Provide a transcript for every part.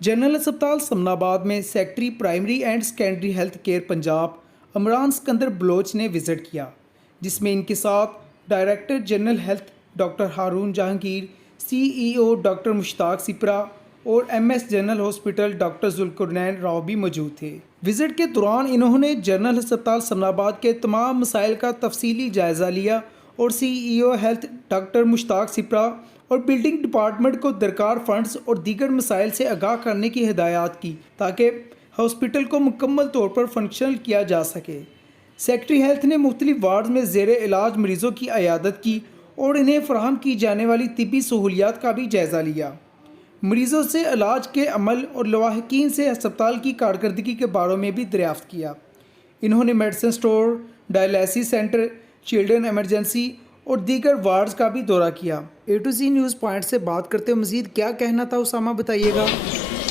General अस्पताल समनाबाद में secretary primary and secondary health care Punjab Imran Sikandar Baloch ने विज़िट किया, जिसमें इनके साथ director general health doctor Haroon Jahangir, CEO doctor Mushtaq Sipra और MS general hospital doctor Zulqarnain Rao भी मौजूद थे। विज़िट के दौरान इन्होंने जनरल अस्पताल समनाबाद के तमाम मसाइल का तफसीली जायज़ा लिया और CEO health doctor Mushtaq Sipra और बिल्डिंग डिपार्टमेंट को दरकार फंड्स और दीगर मसाइल से आगाह करने की हिदायत की ताकि हॉस्पिटल को मुकम्मल तौर पर फंक्शनल किया जा सके। सेक्रेटरी हेल्थ ने मुख्तलिफ वार्ड में ज़ेर इलाज मरीज़ों की इयादत की और इन्हें फराहम की जाने वाली तिब्बी सहूलियात का भी जायज़ा लिया। मरीज़ों से इलाज के अमल और लवाहकीन से अस्पताल की कारकर्दगी के बारे में भी दरियाफ्त किया। इन्होंने medicine store, dialysis centre, children emergency और दीगर वार्ड्स का भी दौरा किया। A to Z news point से बात करते हुए मज़ीद क्या कहना था, उसामा बताइएगा।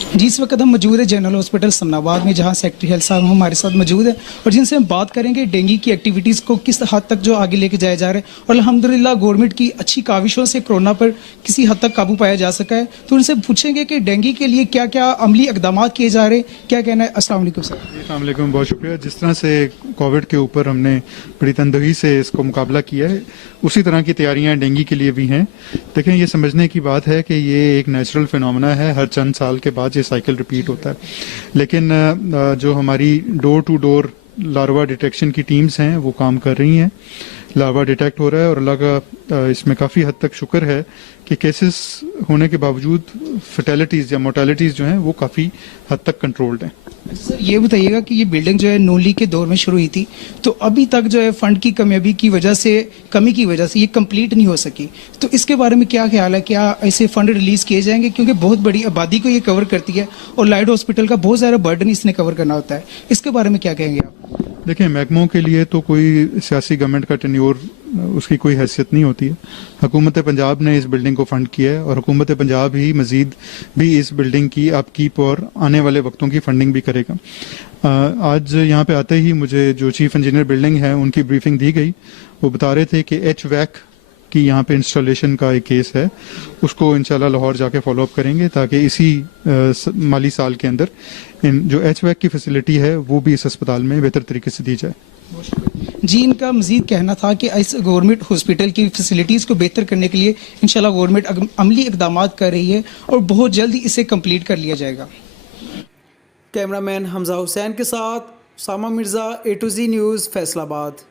जी, इस वक्त हम मौजूद है जनरल हॉस्पिटल समनाबाद में, जहां सेक्रेटरी हेल्थ साहब हमारे साथ मौजूद है और जिनसे हम बात करेंगे डेंगू की एक्टिविटीज़ को किस हद तक जो आगे लेके जाया जा रहा है और अल्हम्दुलिल्लाह गवर्नमेंट की अच्छी काविशों से कोरोना पर किसी हद तक काबू पाया जा सका है। तो उनसे पूछेंगे कि डेंगू के लिए क्या क्या अमली इकदाम किए जा रहे हैं, क्या कहना है। अस्सलाम वालेकुम सर। अस्सलाम वालेकुम, बहुत शुक्रिया। जिस तरह से कोविड के ऊपर हमने बड़ी तंदही से इसको मुकाबला किया है, उसी तरह की तैयारियां डेंगू के लिए भी हैं। देखें, ये समझने की बात है कि ये एक नेचुरल फिनोमेना है, हर चंद साल के बाद ये साइकिल रिपीट होता है। लेकिन जो हमारी door to door larva detection की टीम्स हैं वो काम कर रही हैं, लार्वा डिटेक्ट हो रहा है और अल्लाह का इसमें काफ़ी हद तक शुक्र है कि केसेस होने के बावजूद फर्टेलिटीज़ या मोर्टेलिटीज़ जो हैं वो काफ़ी हद तक कंट्रोल्ड हैं। सर ये बताइएगा कि ये बिल्डिंग जो है नून लीग के दौर में शुरू हुई थी, तो अभी तक जो है फंड की कमी की वजह से ये कंप्लीट नहीं हो सकी, तो इसके बारे में क्या ख्याल है? क्या ऐसे फंड रिलीज किए जाएंगे, क्योंकि बहुत बड़ी आबादी को ये कवर करती है और लाइट हॉस्पिटल का बहुत ज़्यादा बर्डन इसने कवर करना होता है, इसके बारे में क्या कहेंगे आप? देखिए, महकमों के लिए तो कोई सियासी गवर्नमेंट का टेन्योर उसकी कोई हैसियत नहीं होती है। हुकूमत पंजाब ने इस बिल्डिंग को फंड किया है और हुकूमत पंजाब ही मजीद भी इस बिल्डिंग की अपकीप और आने वाले वक्तों की फंडिंग भी करेगा। आज यहाँ पे आते ही मुझे जो चीफ इंजीनियर बिल्डिंग है उनकी ब्रीफिंग दी गई। वो बता रहे थे कि HVAC की यहाँ पे इंस्टॉलेशन का एक केस है, उसको इंशाल्लाह लाहौर जाके फॉलो अप करेंगे ताकि इसी माली साल के अंदर जो HVAC की फैसिलिटी है वो भी इस अस्पताल में बेहतर तरीके से दी जाए। जी, इनका मजीद कहना था कि इस गवर्नमेंट हॉस्पिटल की फैसिलिटीज़ को बेहतर करने के लिए इंशाल्लाह गवर्नमेंट अमली इकदाम कर रही है और बहुत जल्द ही इसे कंप्लीट कर लिया जाएगा। कैमरामैन हमजा हुसैन के साथ सामा Mirza, A to Z news, Faisalabad.